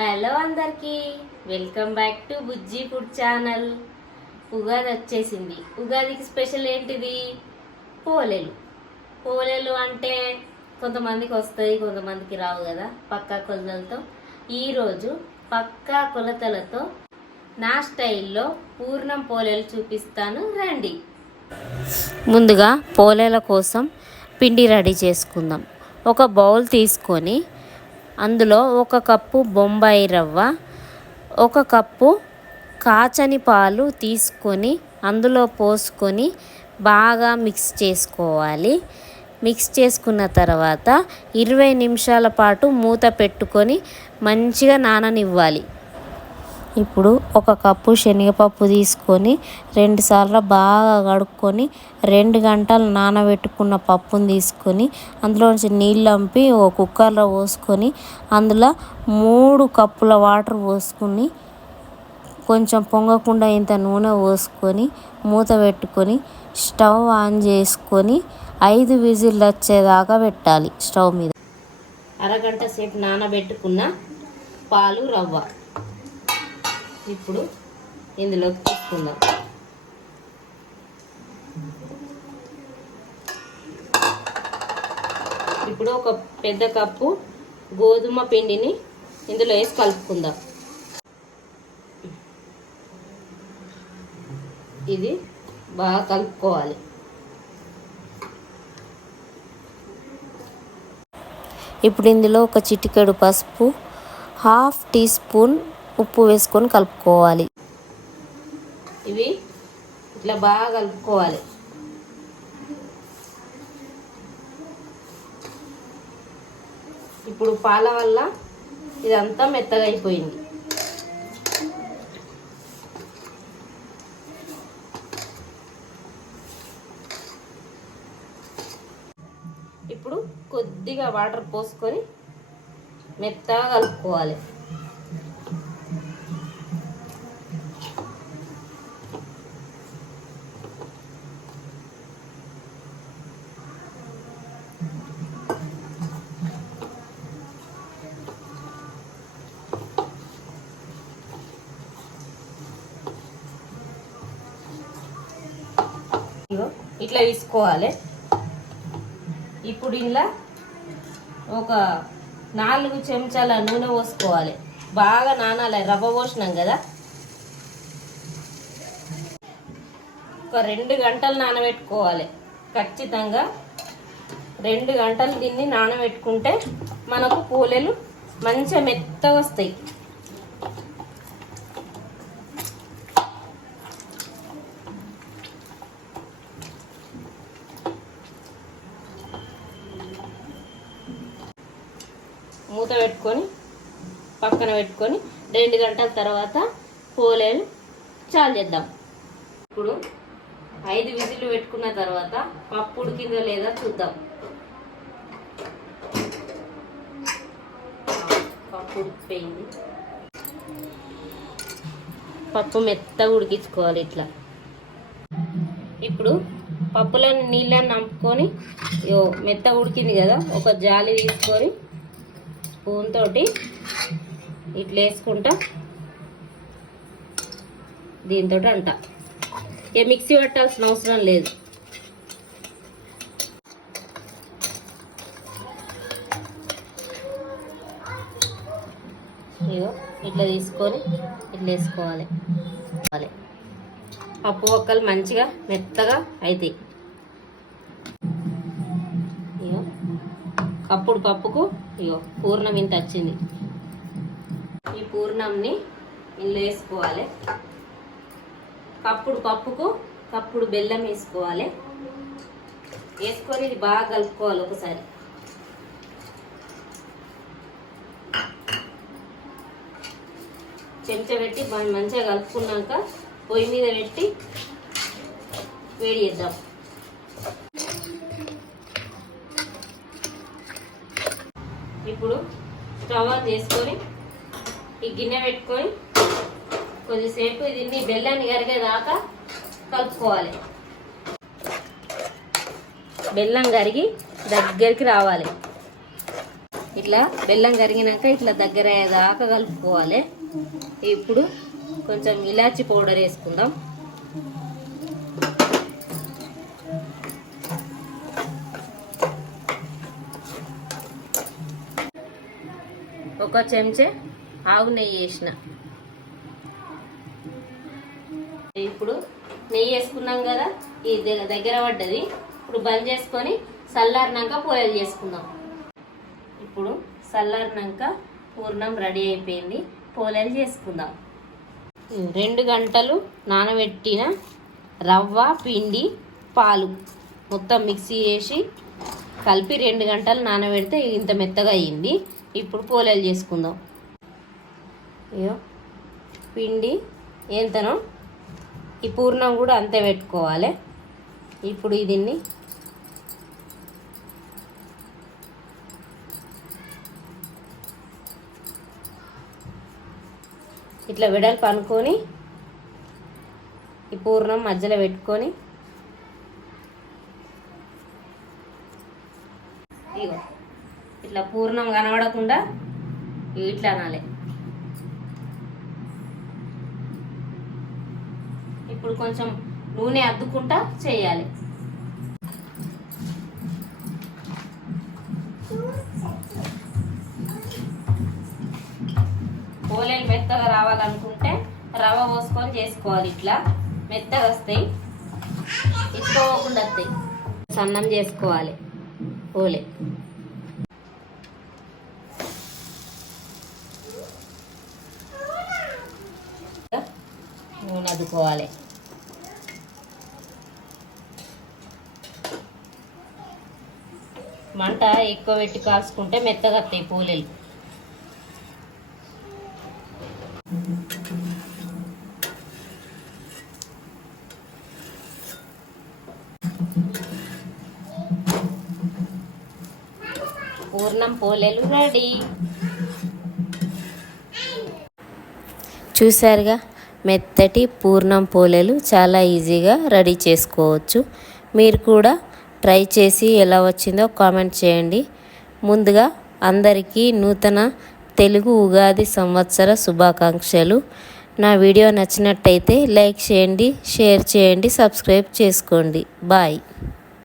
Hello అందరికీ, welcome back to Bujji food channel. Ugadi వచ్చేసింది. ఉగాదికి స్పెషల్ ఏంటిది? పోలేలు. పోలేలు అంటే కొంతమందికి వస్తాయి, కొంతమందికి రావు కదా, పక్కా కొలతలతో. ఈరోజు పక్కా కొలతలతో నా స్టైల్లో పూర్ణం పోలేలు చూపిస్తాను, రండి. ముందుగా పోలేల కోసం పిండి రెడీ చేసుకుందాం. ఒక బౌల్ తీసుకొని అందులో 1 కప్పు బొంబాయి రవ్వ, 1 కప్పు కాచని పాలు తీసుకొని అందులో పోసుకొని బాగా మిక్స్ చేసుకోవాలి. మిక్స్ చేసుకున్న తర్వాత 20 నిమిషాల పాటు మూత పెట్టుకొని మంచిగా నాననివ్వాలి. ఇప్పుడు 1 కప్పు శనగపప్పు తీసుకొని 2 సార్లు బాగా కడుక్కొని 2 గంటలు నానబెట్టుకున్న పప్పును తీసుకొని అందులోంచి నీళ్ళు అంపి ఒక కుక్కర్లో పోసుకొని అందులో 3 కప్పుల వాటర్ పోసుకొని కొంచెం పొంగకుండా ఇంత నూనె పోసుకొని మూత పెట్టుకొని స్టవ్ ఆన్ చేసుకొని 5 విజిల్లు వచ్చేదాకా పెట్టాలి స్టవ్ మీద. అరగంట సేపు నానబెట్టుకున్న పాలు, రవ్వ ఇప్పుడు ఇందులోకి తీసుకుందాం. ఇప్పుడు ఒక పెద్ద కప్పు గోధుమ పిండిని ఇందులో వేసి కలుపుకుందాం. ఇది బాగా కలుపుకోవాలి. ఇప్పుడు ఇందులో ఒక చిటికెడు పసుపు, 1/2 టీ స్పూన్ ఉప్పు వేసుకొని కలుపుకోవాలి. ఇవి ఇట్లా బాగా కలుపుకోవాలి. ఇప్పుడు పాల వల్ల ఇదంతా మెత్తగా అయిపోయింది. ఇప్పుడు కొద్దిగా వాటర్ పోసుకొని మెత్తగా కలుపుకోవాలి. ఇట్లా తీసుకోవాలి. ఇప్పుడు ఇలా ఒక 4 చెంచాల నూనె పోసుకోవాలి. బాగా నానాలి, రవ్వ పోసినాం కదా. ఒక 2 గంటలు నానబెట్టుకోవాలి. ఖచ్చితంగా 2 గంటలు దీన్ని నానబెట్టుకుంటే మనకు పోలేలు మంచిగా మెత్తగా వస్తాయి. మూత పెట్టుకొని పక్కన పెట్టుకొని 2 గంటల తర్వాత పోలేలు చాలు చేద్దాం. ఇప్పుడు 5 విజిల్లు పెట్టుకున్న తర్వాత పప్పు ఉడికిందో లేదా చూద్దాం. పప్పు ఉడికిపోయింది. పప్పు మెత్తగా ఉడికించుకోవాలి ఇట్లా. ఇప్పుడు పప్పులను నీళ్ళని నంపుకొని మెత్తగా ఉడికింది కదా, ఒక జాలి తీసుకొని స్పూన్ తోటి ఇట్లా వేసుకుంటా దీంతో అంట. ఇక మిక్సీ పట్టాల్సిన అవసరం లేదు. ఇగో ఇట్లా తీసుకొని ఇట్లా వేసుకోవాలి. పప్పు ఒక్కలు మంచిగా మెత్తగా అవుతాయి. ఇగో కప్పుడు పప్పుకు ఇగో పూర్ణం ఇంత వచ్చింది. ఈ పూర్ణంని ఇందులో వేసుకోవాలి. కప్పుడు పప్పుకు కప్పుడు బెల్లం వేసుకోవాలి. వేసుకొని ఇది బాగా కలుపుకోవాలి. ఒకసారి చెంచా పెట్టి మంచిగా కలుపుకున్నాక పొయ్యి మీద పెట్టి వేడి చేద్దాం. ఇప్పుడు స్టవ్ ఆన్ చేసుకొని ఈ గిన్నె పెట్టుకొని కొద్దిసేపు దీన్ని బెల్లాన్ని కరిగేదాకా కలుపుకోవాలి. బెల్లం కరిగి దగ్గరికి రావాలి. ఇట్లా బెల్లం కరిగినాక ఇట్లా దగ్గర అయ్యేదాకా కలుపుకోవాలి. ఇప్పుడు కొంచెం ఇలాచి పౌడర్ వేసుకుందాం. ఒక చెంచా ఆవు నెయ్యి వేసిన. ఇప్పుడు నెయ్యి వేసుకున్నాం కదా, ఇది దగ్గర పడ్డది. ఇప్పుడు బంద్ చేసుకొని చల్లారినాక పోలేలు చేసుకుందాం. ఇప్పుడు చల్లారినాక పూర్ణం రెడీ అయిపోయింది. పోలేలు చేసుకుందాం. 2 గంటలు నానబెట్టిన రవ్వ, పిండి, పాలు మొత్తం మిక్సీ చేసి కలిపి 2 గంటలు నానబెడితే ఇంత మెత్తగా అయ్యింది. ఇప్పుడు పోలేలు చేసుకుందాం. ఇయో పిండి ఎంతనో ఈ పూర్ణం కూడా అంతే పెట్టుకోవాలి. ఇప్పుడు దీన్ని ఇట్లా వెడల్పు అనుకొని ఈ పూర్ణం మధ్యలో పెట్టుకొని ఇగో ఇట్లా పూర్ణం కనబడకుండా ఇట్లా అనాలి. ఇప్పుడు కొంచెం నూనె అద్దుకుంటా చేయాలి. పోలేలు మెత్తగా రావాలనుకుంటే రవ్వ పోసుకొని చేసుకోవాలి. ఇట్లా మెత్తగా వస్తాయి, ఇచ్చుకోకుండా వస్తాయి. సన్నం చేసుకోవాలి పోలే. నూనె అద్దుకోవాలి. మంట ఎక్కువ పెట్టి కాల్చుకుంటే మెత్తగా వస్తాయి పోలేలు. పూర్ణం పోలేలు రెడీ. చూసారుగా, మెత్తటి పూర్ణం పోలేలు చాలా ఈజీగా రెడీ చేసుకోవచ్చు. మీరు కూడా ట్రై చేసి ఎలా వచ్చిందో కామెంట్ చేయండి. ముందుగా అందరికీ నూతన తెలుగు ఉగాది సంవత్సర శుభాకాంక్షలు. నా వీడియో నచ్చినట్టయితే లైక్ చేయండి, షేర్ చేయండి, సబ్స్క్రైబ్ చేసుకోండి. బాయ్.